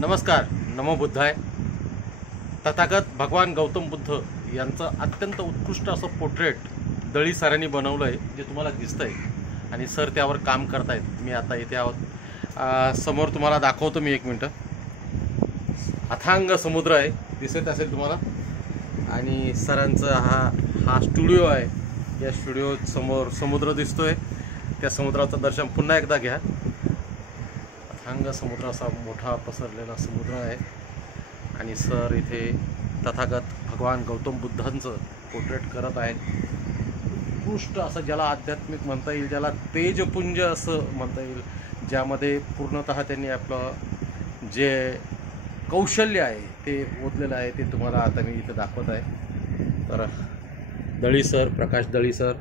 नमस्कार. नमो बुद्धाय. तथागत भगवान गौतम बुद्ध यांचं अत्यंत उत्कृष्ट असं पोर्ट्रेट दळी सरांनी बनवलं आहे, जे तुम्हाला दिसतंय आणि सर त्यावर काम करतायत. मी आता इथे आहोत, समोर तुम्हाला दाखवतो मी. एक मिनटं. अथांग समुद्र आहे, दिसत असेल तुम्हाला. आणि सरांचा हा स्टुडिओ आहे. या स्टुडिओ समोर समुद्र दिसतोय. त्या समुद्राचं दर्शन पुन्हा एकदा घ्या. अथांग समुद्र असा मोठा पसरलेला समुद्र आहे. आणि सर इथे तथागत भगवान गौतम बुद्धांचं पोर्ट्रेट करत आहेत. उत्कृष्ट असं, ज्याला आध्यात्मिक म्हणता येईल, ज्याला तेजपुंज असं म्हणता येईल, ज्यामध्ये पूर्णतः त्यांनी आपलं जे कौशल्य आहे ते ओतलेलं आहे. ते तुम्हाला आता मी इथे दाखवत आहे. तर दळी सर, प्रकाश दळी सर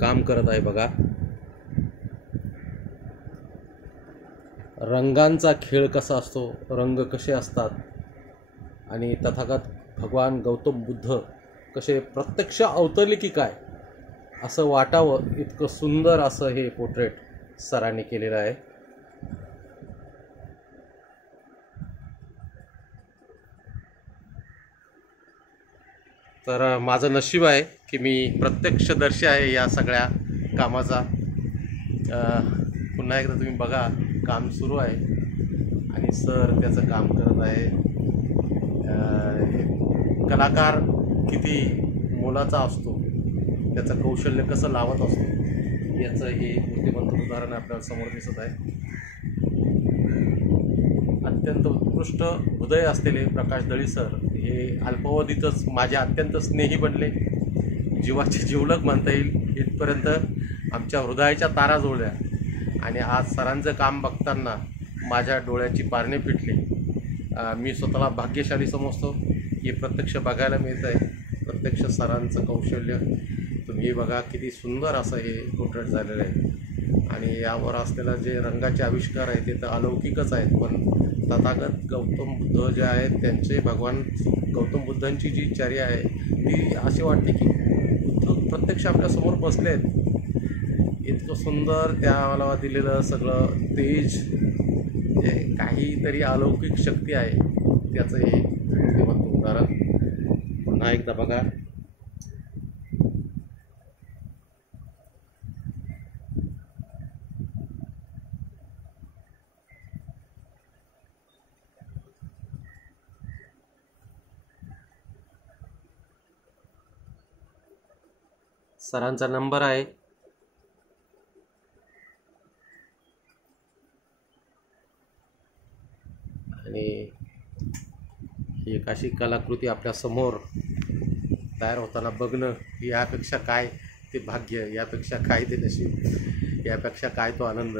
काम करत आहे बघा. रंगांचा खेळ कसा असतो, रंग कसे असतात, आणि तथागत भगवान गौतम बुद्ध कसे प्रत्यक्ष अवतरले की काय असं वाटावं, इतकं सुंदर असं हे पोर्ट्रेट सरांनी केलेलं आहे. तर माझं नशीब आहे की मी प्रत्यक्षदर्शी आहे या सगळ्या कामाचा. पुन्हा एकदा तुम्ही बघा, काम सुरू आहे आणि सर त्याचं काम करत आहे. कलाकार किती मोलाचा असतो, त्याचं कौशल्य कसं लावत असतो, याचं हे बुद्धिमंत उदाहरण आपल्याला समोर दिसत आहे. अत्यंत उत्कृष्ट हृदय असलेले प्रकाश दळी सर हे अल्पावधीतच माझे अत्यंत स्नेही बनले. जीवाचे जिवलग म्हणता येईल, इथपर्यंत आमच्या हृदयाच्या तारा जोडल्या. आणि आज सरांचं काम बघताना माझ्या डोळ्याची पारणे फिटली. मी स्वतःला भाग्यशाली समजतो. हे प्रत्यक्ष बघायला मिळतं आहे, प्रत्यक्ष सरांचं कौशल्य. तुम्ही बघा किती सुंदर असं हे पोर्ट्रेट झालेलं आहे. आणि यावर असलेला जे रंगाचे आविष्कार आहेत ते तर अलौकिकच आहेत. पण तथागत गौतम बुद्ध जे आहेत, त्यांचे भगवान गौतम बुद्धांची जी चर्या आहे ती अशी वाटते की बुद्ध प्रत्यक्ष आपल्यासमोर बसले आहेत. इतकं सुंदर त्याला दिलेलं सगळं तेज, जे काहीतरी अलौकिक शक्ती आहे, त्याचं हे बुद्धिमत्त उदाहरण. पुन्हा एकदा बघा. सरांचा नंबर आहे. आणि ही एक अशी कलाकृती आपल्या समोर तयार होताना बघणं, यापेक्षा काय ते भाग्य, यापेक्षा काय ते नशीब, यापेक्षा काय तो आनंद.